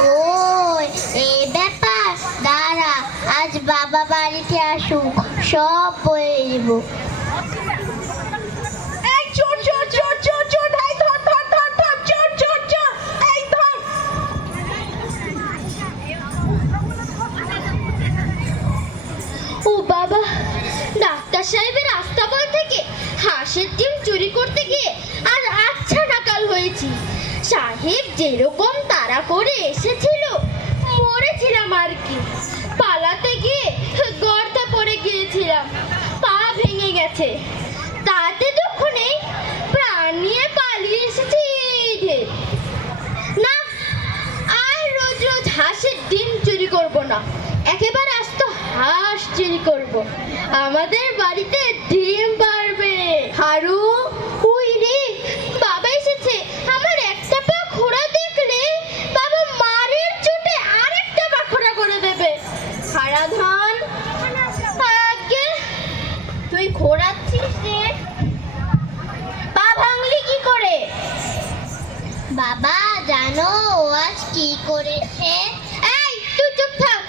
ও এ ব্যাপার দাঁড়া আজ বাবা বাড়িতে আসুক সব বলে দেবো। যেরকম তারা করে এসেছিল, মরেছিলাম আর কি। পালাতে গিয়ে গর্তে পড়ে গিয়েছিলাম, পা ভেঙে গেছে। তাতে দুঃখ নেই, প্রাণ নিয়ে পালিয়ে এসেছি না, আর রোজ রোজ হাঁসের ডিম চুরি করব না। একেবারে আস্ত হাঁস চুরি করব। আমাদের বাড়িতে ডিম বাড়বে। হারুন! বাবা, জানো ও আজ কি করেছে? এই তুই চুপ থাক।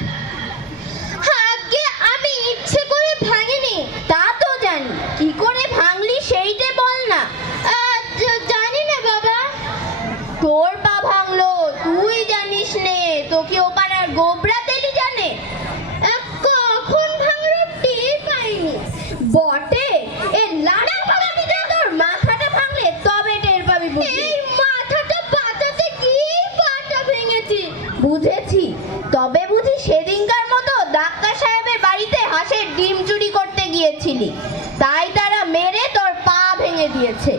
আগে আমি ইচ্ছে করে ভাঙিনি, তা তো জানি। কি করে ভাঙলি সেইটে বল না। জানি না বাবা। তোর পা ভাঙলো, তুই জানিস নে, তোকে ওপার আর গোবরা বুঝেছি। তবে বুঝি সেদিনকার মতো ডাক্তার সাহেবের বাড়িতে হাঁসের ডিম চুরি করতে গিয়েছিলি। তাই তারা মেরে তোর পা ভেঙে দিয়েছে।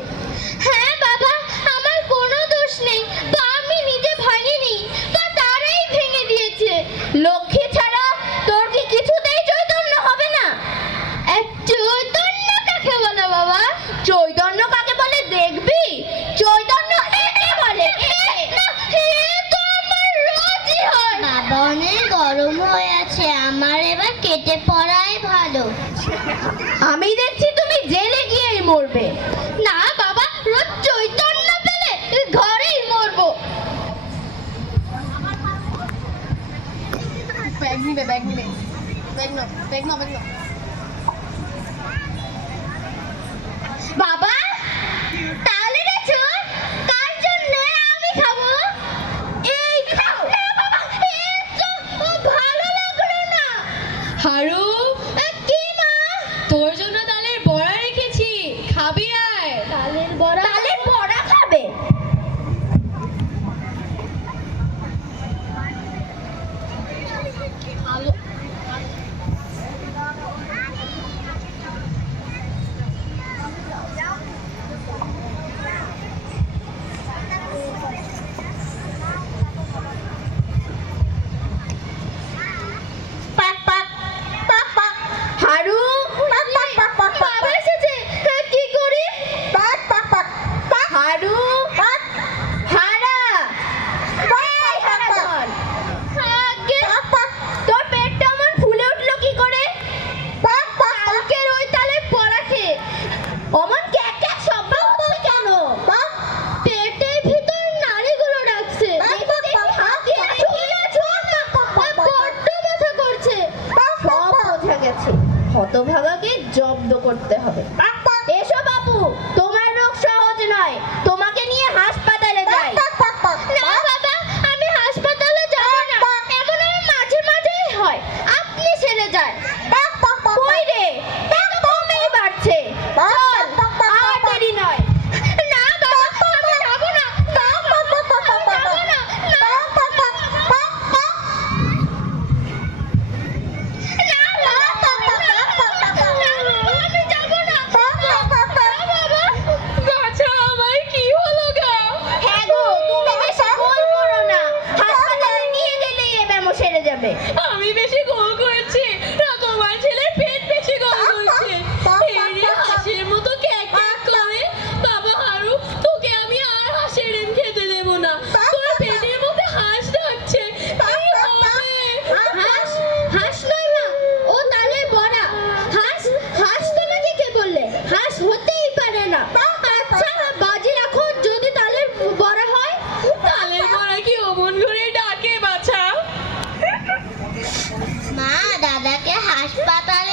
बैग नहीं दे बैग नहीं दे बैग ना बैग ना बैग ना। बाबा! সৌভাগাকে জব্দ করতে হবে। ছেড়ে যাবে। আমি বেশি গোল করেছি। তাকে হাসপাতালে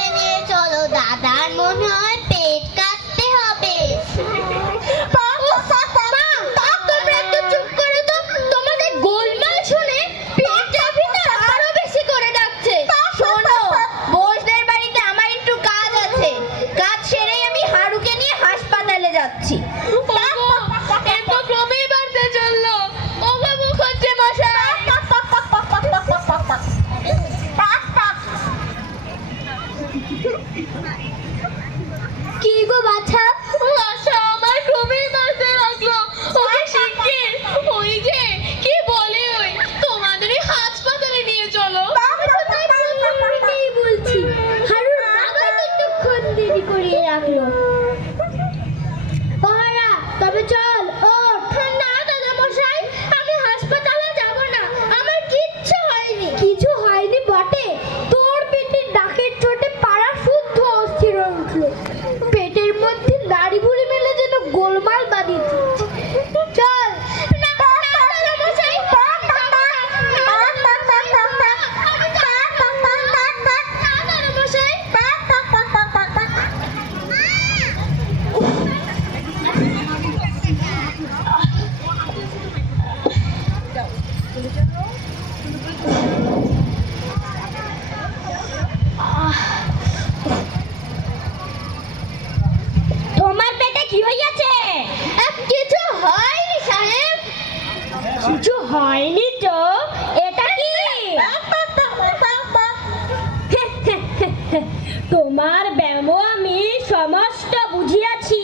তোমার ব্যাম আমি সমস্ত বুঝিয়াছি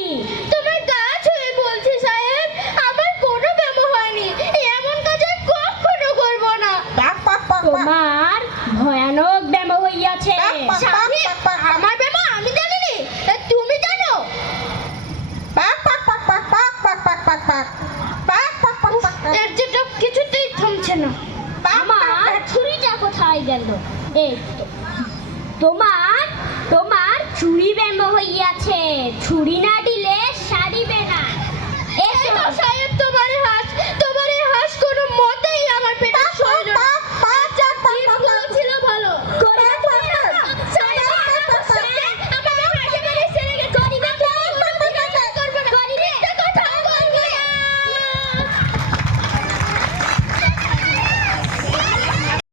তোমার গা ছুঁয়ে বলছি সাহেব আমার কোনো ব্যাম হয়নি এমন কাজে কখনো করব না তোমার ভয়ানক ব্যাম হইয়াছে আমার ব্যাম আমি জানি নি তুমি জানো কিছুতেই থামছে না আমার ছুরিটা কোথায় গেল এই তোমার চুরি বেম্ব হইয়াছে। ছুরি না দিলে সারিবে না। এসো।